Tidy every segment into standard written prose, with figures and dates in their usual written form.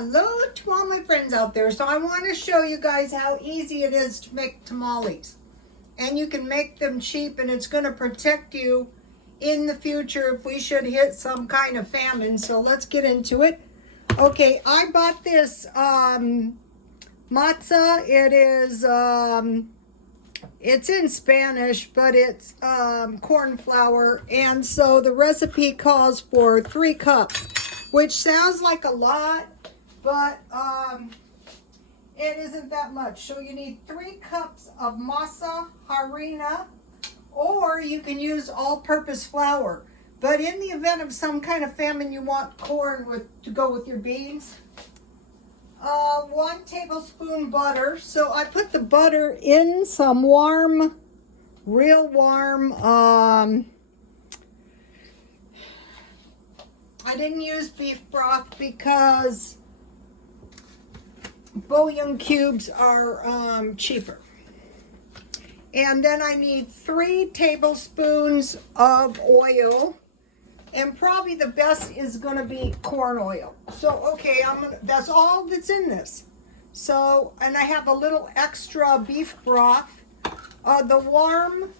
Hello to all my friends out there. So I want to show you guys how easy it is to make tamales. And you can make them cheap, and it's going to protect you in the future if we should hit some kind of famine. So let's get into it. Okay, I bought this matzah. It is, it's in Spanish, but it's corn flour. And so the recipe calls for 3 cups, which sounds like a lot, but it isn't that much. So you need 3 cups of masa harina, or you can use all-purpose flour. But in the event of some kind of famine, you want corn to go with your beans. 1 tablespoon butter. So I put the butter in some warm, real warm, I didn't use beef broth because bouillon cubes are cheaper. And then I need 3 tablespoons of oil, and probably the best is going to be corn oil. So okay, that's all that's in this. So, and I have a little extra beef broth. The warm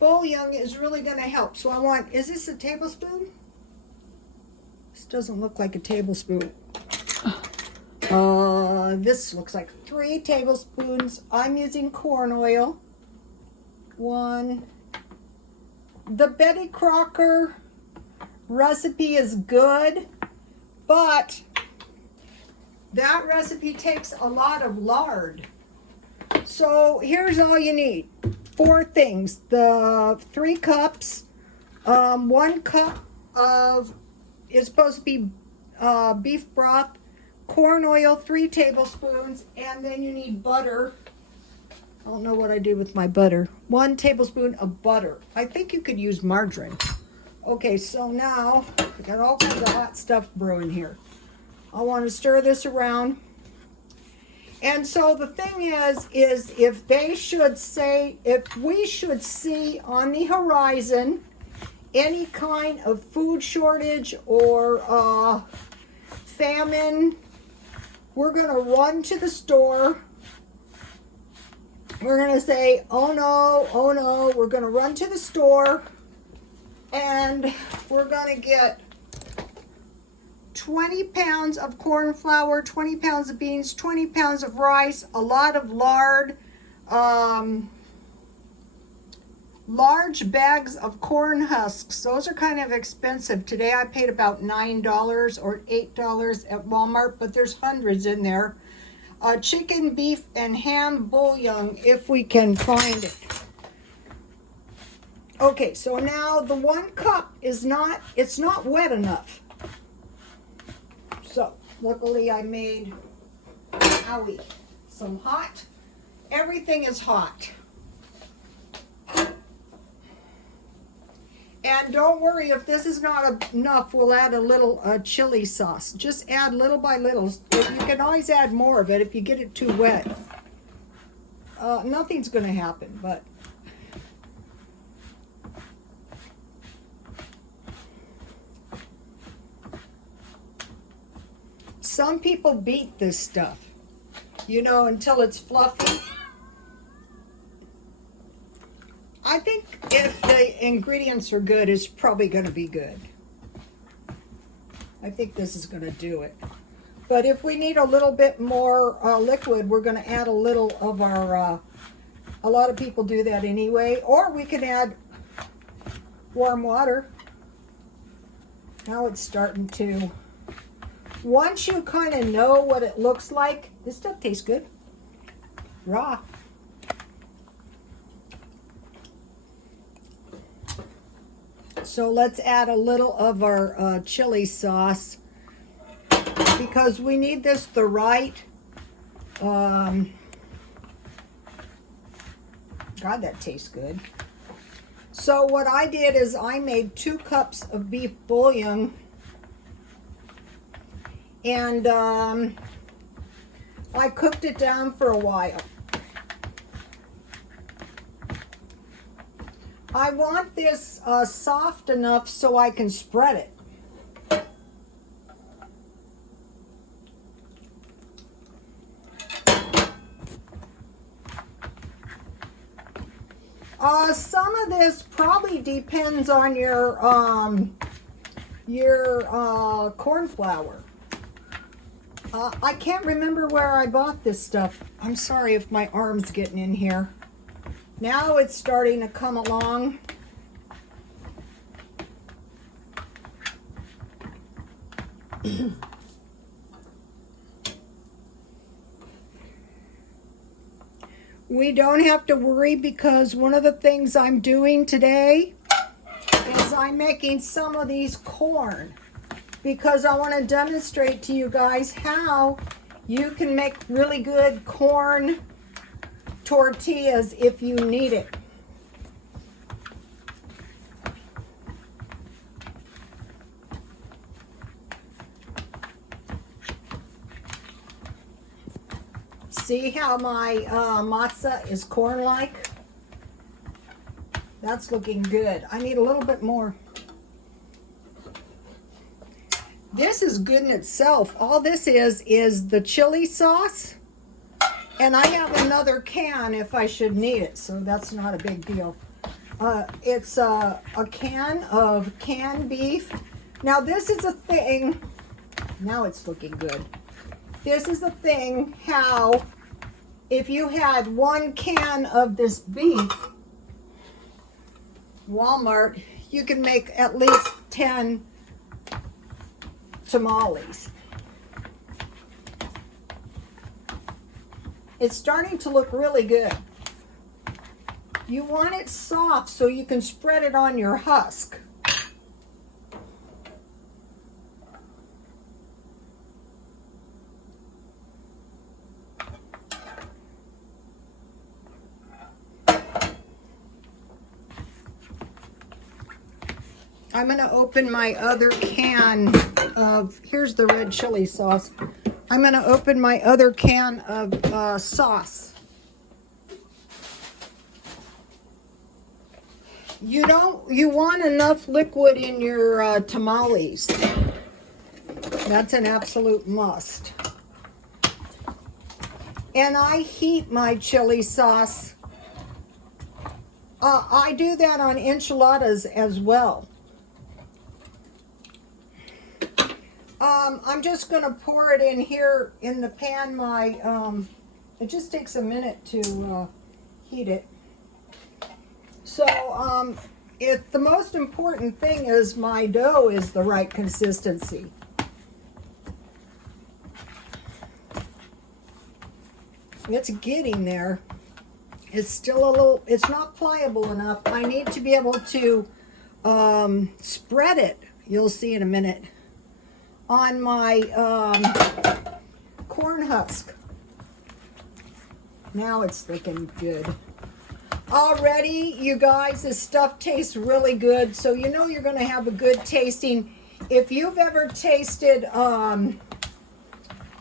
bouillon is really going to help. So I want, is this a tablespoon? This doesn't look like a tablespoon. This looks like 3 tablespoons. I'm using corn oil. 1. The Betty Crocker recipe is good, but that recipe takes a lot of lard. So here's all you need. 4 things. The 3 cups, 1 cup of, it's supposed to be beef broth, corn oil, 3 tablespoons, and then you need butter. I don't know what I did with my butter. 1 tablespoon of butter. I think you could use margarine. Okay, so now we got all kinds of hot stuff brewing here. I want to stir this around. And so the thing is if we should see on the horizon any kind of food shortage or famine, we're going to run to the store. We're going to say, oh no, we're going to run to the store, and we're going to get 20 pounds of corn flour, 20 pounds of beans, 20 pounds of rice, a lot of lard, large bags of corn husks. Those are kind of expensive. Today I paid about $9 or $8 at Walmart, but there's hundreds in there. Chicken, beef, and ham bouillon, if we can find it. Okay, so now the 1 cup is not wet enough. So, luckily I made, some hot. Everything is hot. And don't worry, if this is not enough, we'll add a little chili sauce. Just add little by little. You can always add more of it if you get it too wet. Nothing's going to happen, but some people beat this stuff, until it's fluffy. I think if the ingredients are good, it's probably going to be good. I think this is going to do it. But if we need a little bit more liquid, we're going to add a little of our, a lot of people do that anyway. Or we can add warm water. Now it's starting to, once you kind of know what it looks like, this stuff tastes good. Raw. So let's add a little of our chili sauce, because we need this the right. God, that tastes good. So what I did is I made 2 cups of beef bouillon, and I cooked it down for a while. I want this soft enough so I can spread it. Some of this probably depends on your corn flour. I can't remember where I bought this stuff. I'm sorry if my arm's getting in here. Now it's starting to come along. We don't have to worry because one of the things I'm doing today is I'm making some of these corn because I want to demonstrate to you guys how you can make really good corn tortillas if you need it. See how my matzah is corn-like? That's looking good. I need a little bit more. This is good in itself. All this is the chili sauce. And I have another can if I should need it, so that's not a big deal. It's a can of canned beef. Now this is a thing. Now it's looking good. This is the thing how if you had 1 can of this beef, Walmart, you can make at least 10 tamales. It's starting to look really good. You want it soft so you can spread it on your husk. I'm going to open my other can of, here's the red chili sauce. I'm going to open my other can of sauce. You want enough liquid in your tamales. That's an absolute must. And I heat my chili sauce. I do that on enchiladas as well. I'm just going to pour it in here in the pan. It just takes a minute to heat it. So the most important thing is my dough is the right consistency. It's getting there. It's still a little, it's not pliable enough. I need to be able to spread it. You'll see in a minute. On my corn husk. Now it's looking good. Already, you guys, this stuff tastes really good. So you know you're going to have a good tasting. If you've ever tasted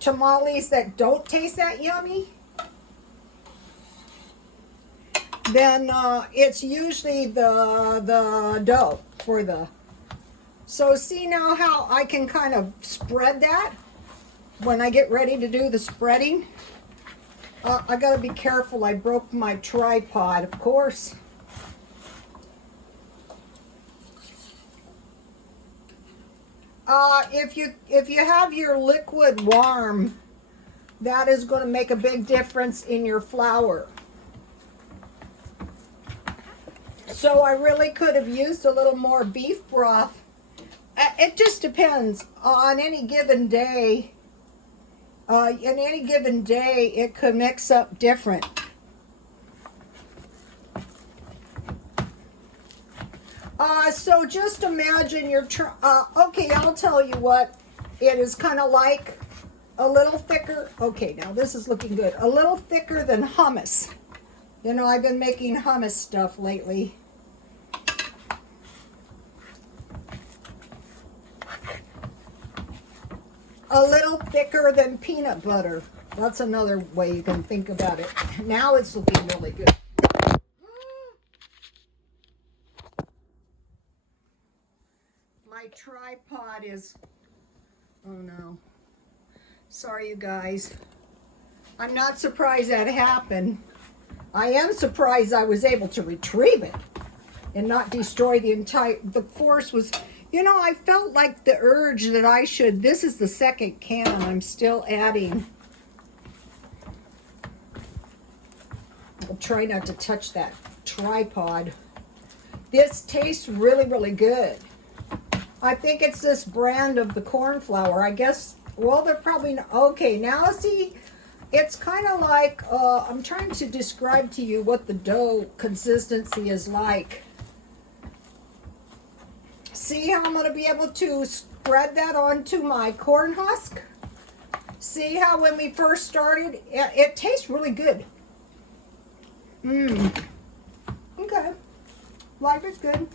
tamales that don't taste that yummy, then it's usually the dough for the... So see now how I can kind of spread that when I get ready to do the spreading? I gotta be careful. I broke my tripod, of course. If you have your liquid warm, that is going to make a big difference in your flour. So I really could have used a little more beef broth. It just depends on any given day. In any given day, it could mix up different. So just imagine you're okay, I'll tell you what it is kind of like. A little thicker. Okay, now this is looking good. A little thicker than hummus. You know, I've been making hummus stuff lately. A little thicker than peanut butter. That's another way you can think about it. Now it's looking really good. tripod is, oh no. Sorry, you guys. I'm not surprised that happened. I am surprised I was able to retrieve it and not destroy the force was, you know, I felt like the urge that I should, this is the second can, I'm still adding. I'll try not to touch that tripod. This tastes really, really good. I think it's this brand of the corn flour. I guess, well, they're probably not. Okay, now see, it's kind of like, I'm trying to describe to you what the dough consistency is like. See how I'm going to be able to spread that onto my corn husk? See how when we first started, it tastes really good. Okay. Life is good.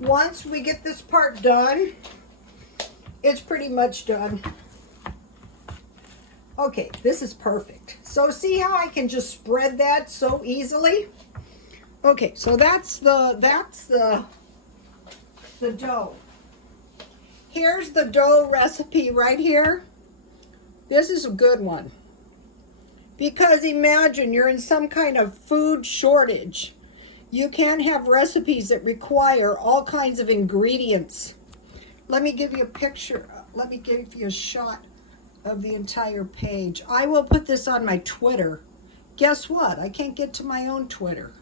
Once we get this part done, it's pretty much done. Okay, this is perfect. So see how I can just spread that so easily? Okay, so that's the dough. Here's the dough recipe right here. This is a good one. Because imagine you're in some kind of food shortage. You can't have recipes that require all kinds of ingredients. Let me give you a picture. Let me give you a shot of the entire page. I will put this on my Twitter. Guess what? I can't get to my own Twitter.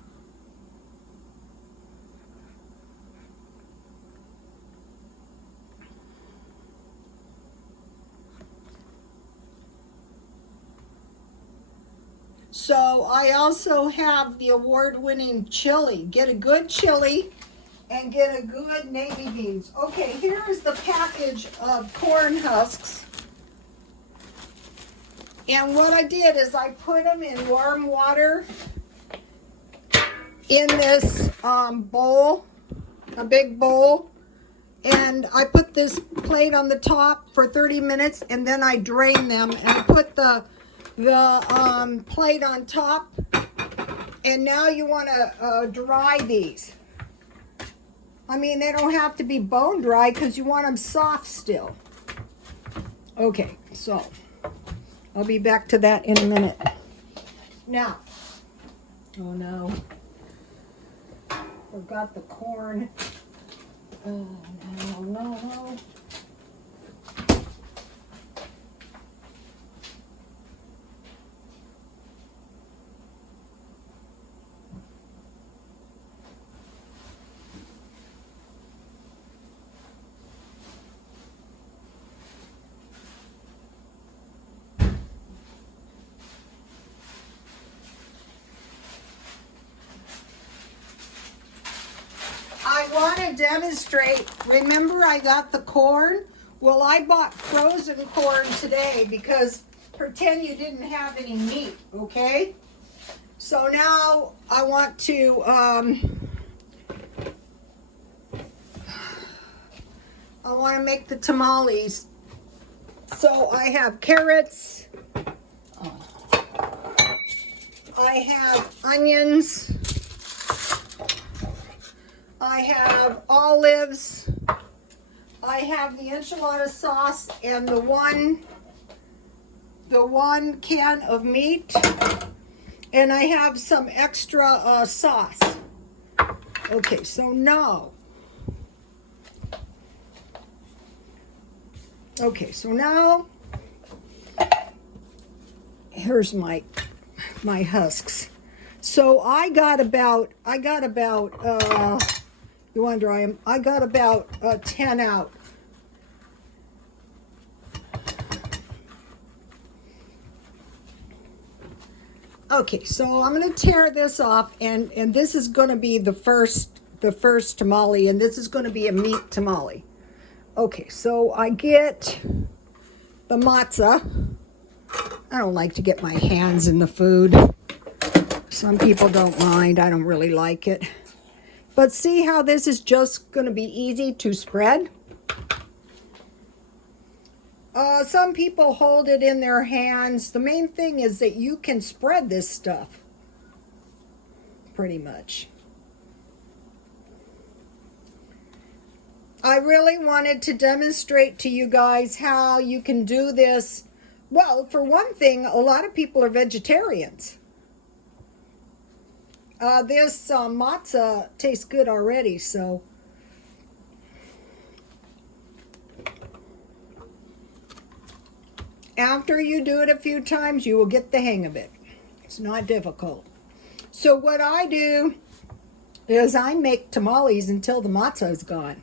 So I also have the award-winning chili. Get a good chili and get a good navy beans. Okay, here is the package of corn husks. And what I did is I put them in warm water in this bowl, a big bowl. And I put this plate on the top for 30 minutes and then I drain them and I put the plate on top, and now you want to dry these. I mean, they don't have to be bone dry because you want them soft still. Okay, so I'll be back to that in a minute. Now, oh no, forgot the corn. Oh no. I want to demonstrate. Remember I got the corn? Well, I bought frozen corn today because pretend you didn't have any meat, okay? So now I want to make the tamales. So I have carrots. I have onions. I have olives. I have the enchilada sauce and the one can of meat. And I have some extra sauce. Okay, so now. Okay, so now here's my husks. So I got about you want to dry them? I got about 10 out. Okay, so I'm going to tear this off, and this is going to be the first tamale, and this is going to be a meat tamale. Okay, so I get the matzah. I don't like to get my hands in the food. Some people don't mind. I don't really like it. But see how this is just going to be easy to spread? Some people hold it in their hands. The main thing is that you can spread this stuff. Pretty much. I really wanted to demonstrate to you guys how you can do this. Well, for one thing, a lot of people are vegetarians. This matzah tastes good already, so. After you do it a few times, you will get the hang of it. It's not difficult. So what I do is I make tamales until the matzah is gone.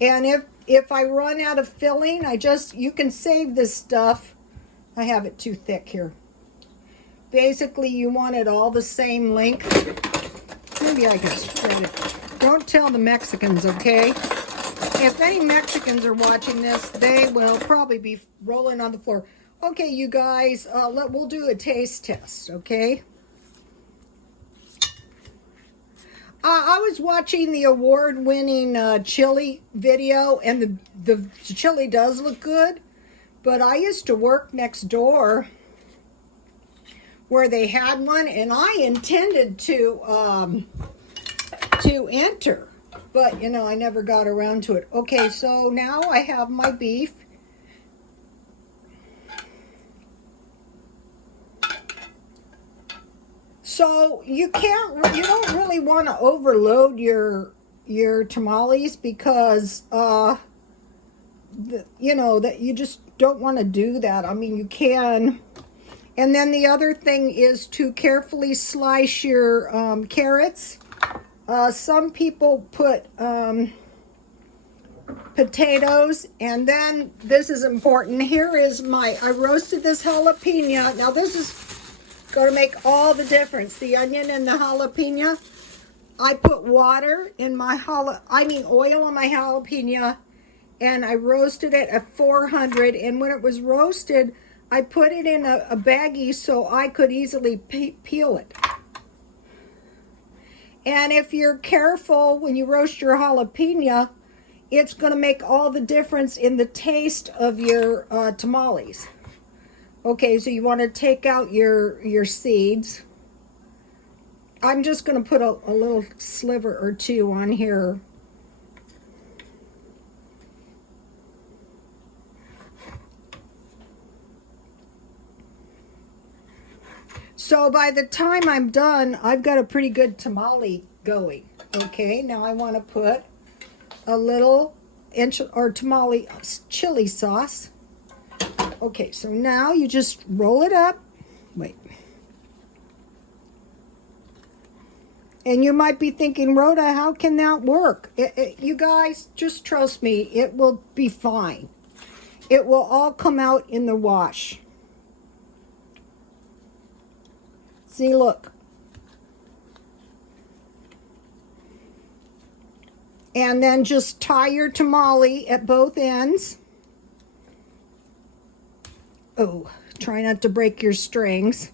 And if I run out of filling, you can save this stuff. I have it too thick here. Basically, you want it all the same length. Maybe I can spread it. Don't tell the Mexicans, okay? If any Mexicans are watching this, they will probably be rolling on the floor. Okay, you guys, we'll do a taste test, okay? I was watching the award-winning chili video, and the chili does look good. But I used to work next door where they had one, and I intended to enter. But, you know, I never got around to it. Okay, so now I have my beef. So you don't really want to overload your tamales because, that you just don't want to do that. I mean, you can. And then the other thing is to carefully slice your carrots. Some people put potatoes, and then this is important. Here is I roasted this jalapeno. Now this is going to make all the difference. The onion and the jalapeno. I put water in my oil on my jalapeno, and I roasted it at 400. And when it was roasted, I put it in a baggie so I could easily peel it. And if you're careful when you roast your jalapeno, it's going to make all the difference in the taste of your tamales. Okay, so you want to take out your seeds. I'm just going to put a little sliver or two on here. So by the time I'm done, I've got a pretty good tamale going. Okay, now I want to put a little tamale chili sauce. Okay, so now you just roll it up. Wait. And you might be thinking, Rhoda, how can that work? You guys, just trust me, it will be fine. It will all come out in the wash. See, look. And then just tie your tamale at both ends. Oh, try not to break your strings.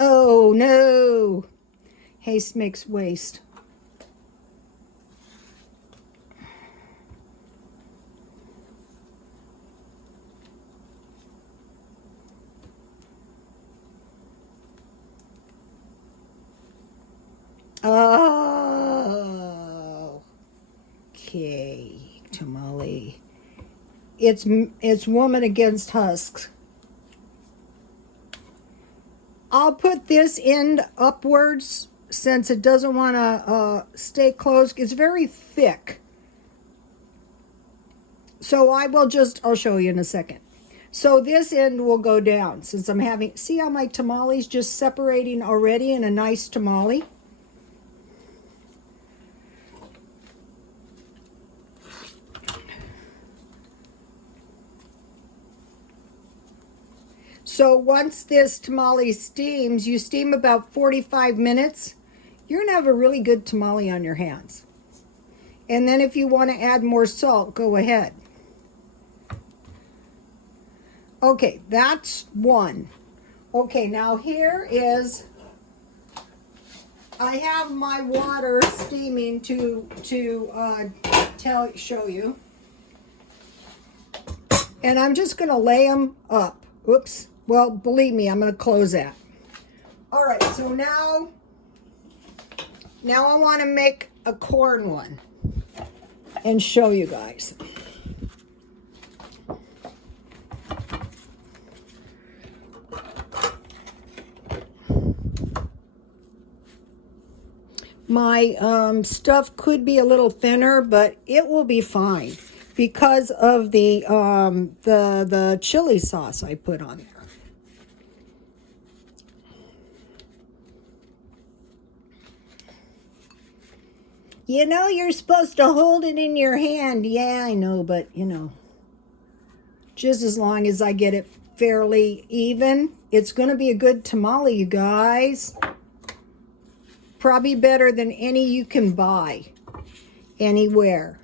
Oh, no. Haste makes waste. Oh, okay, tamale. It's woman against husks. I'll put this end upwards since it doesn't want to stay closed. It's very thick. So I'll show you in a second. So this end will go down since see how my tamale's just separating already in a nice tamale? So once this tamale steams, you steam about 45 minutes, you're going to have a really good tamale on your hands. And then if you want to add more salt, go ahead. Okay, that's one. Okay, now here is, I have my water steaming to show you. And I'm just going to lay them up. Oops. Well, believe me, I'm going to close that. All right, so now Now I want to make a corn one and show you guys. My stuff could be a little thinner, but it will be fine because of the chili sauce I put on there. You know, you're supposed to hold it in your hand. Yeah, I know, but you know, just as long as I get it fairly even, it's going to be a good tamale, you guys. Probably better than any you can buy anywhere.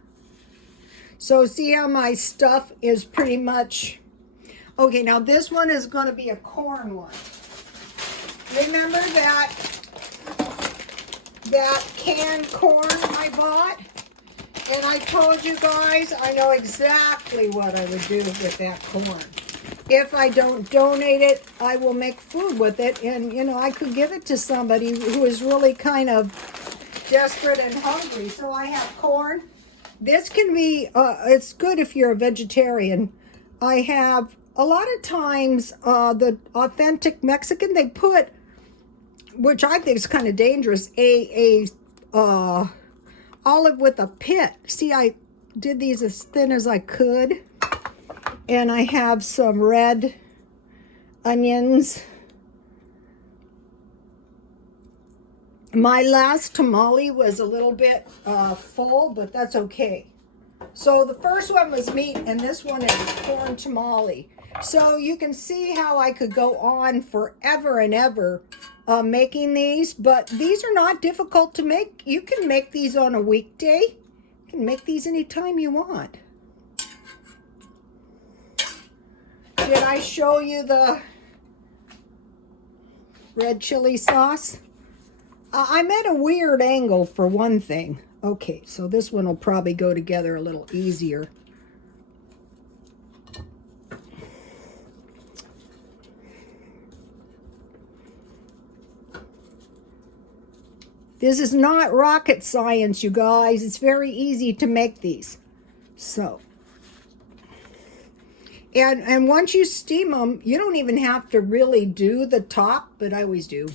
So see how my stuff is pretty much... Okay, now this one is going to be a corn one. Remember that canned corn I bought? And I told you guys I know exactly what I would do with that corn. If I don't donate it, I will make food with it. And, you know, I could give it to somebody who is really kind of desperate and hungry. So I have corn. This can be, it's good if you're a vegetarian. I have, a lot of times, the authentic Mexican, they put, which I think is kind of dangerous, olive with a pit. See, I did these as thin as I could. And I have some red onions. My last tamale was a little bit full, but that's okay. So the first one was meat, and this one is corn tamale. So you can see how I could go on forever and ever making these, but these are not difficult to make. You can make these on a weekday. You can make these anytime you want. Did I show you the red chili sauce? I'm at a weird angle for one thing. Okay, so this one will probably go together a little easier. This is not rocket science, you guys. It's very easy to make these. So... And once you steam them, you don't even have to really do the top, but I always do.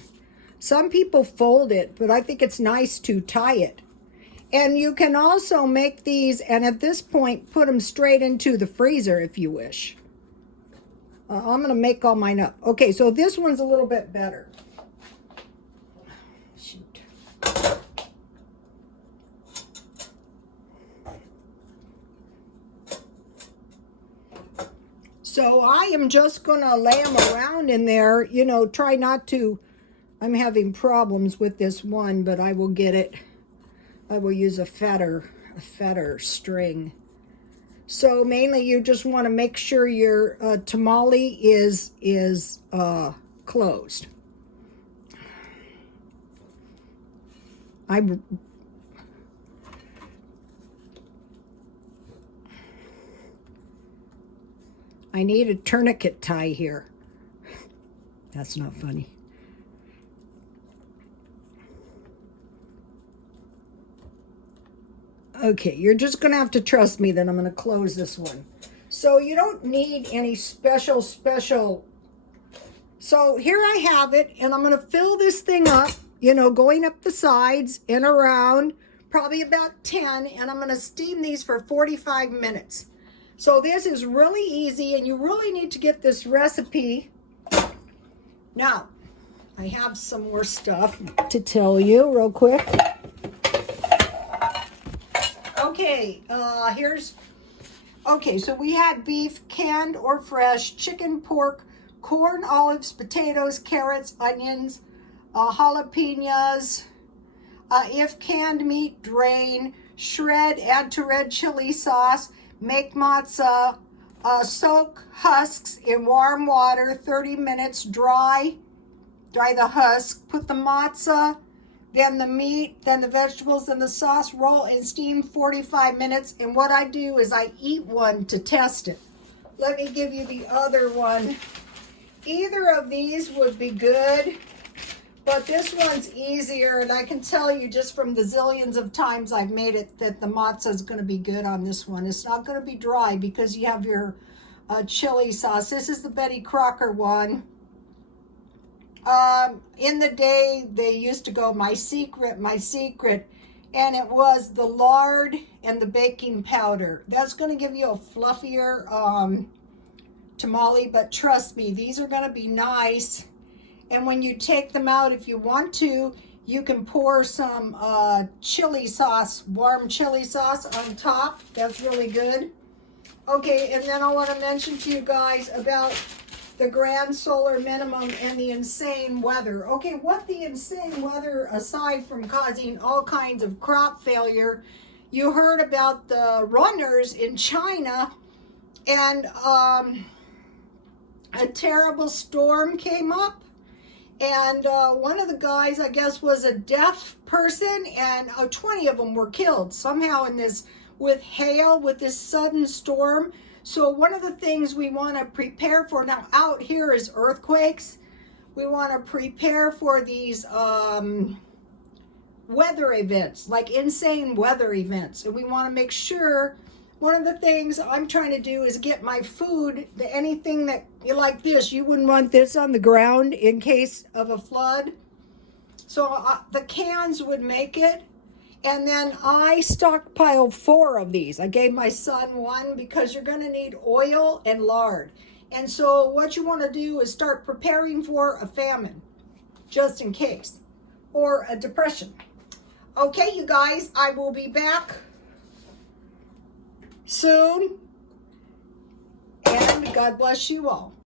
Some people fold it, but I think it's nice to tie it. And you can also make these, and at this point, put them straight into the freezer if you wish. I'm going to make all mine up. Okay, so this one's a little bit better. Shoot. So I am just going to lay them around in there, you know, try not to, I'm having problems with this one, but I will get it. I will use a fatter string. So mainly you just want to make sure your tamale is closed. I need a tourniquet tie here. That's not funny. Okay, you're just going to have to trust me that I'm going to close this one. So you don't need any special. So here I have it, and I'm going to fill this thing up, you know, going up the sides and around, probably about 10, and I'm going to steam these for 45 minutes. So this is really easy, and you really need to get this recipe. Now, I have some more stuff to tell you real quick. Okay, so we had beef, canned or fresh, chicken, pork, corn, olives, potatoes, carrots, onions, jalapenos. If canned meat, drain, shred, add to red chili sauce. Make matzah, soak husks in warm water, 30 minutes, dry the husk, put the matzah, then the meat, then the vegetables, then the sauce, roll and steam 45 minutes. And what I do is I eat one to test it. Let me give you the other one. Either of these would be good. But this one's easier, and I can tell you just from the zillions of times I've made it that the matzah is going to be good on this one. It's not going to be dry because you have your chili sauce. This is the Betty Crocker one. In the day, they used to go, my secret, and it was the lard and the baking powder. That's going to give you a fluffier tamale, but trust me, these are going to be nice. And when you take them out, if you want to, you can pour some chili sauce, warm chili sauce on top. That's really good. Okay, and then I want to mention to you guys about the grand solar minimum and the insane weather. Okay, what the insane weather, aside from causing all kinds of crop failure, you heard about the runners in China, and a terrible storm came up. And one of the guys, I guess, was a deaf person, and 20 of them were killed somehow in this, with hail, with this sudden storm. So one of the things we want to prepare for, now out here is earthquakes. We want to prepare for these weather events, like insane weather events. And we want to make sure, one of the things I'm trying to do is get my food, anything that, like this, you wouldn't want this on the ground in case of a flood. So the cans would make it. And then I stockpiled 4 of these. I gave my son 1 because you're going to need oil and lard. And so what you want to do is start preparing for a famine, just in case, or a depression. Okay, you guys, I will be back soon. And God bless you all.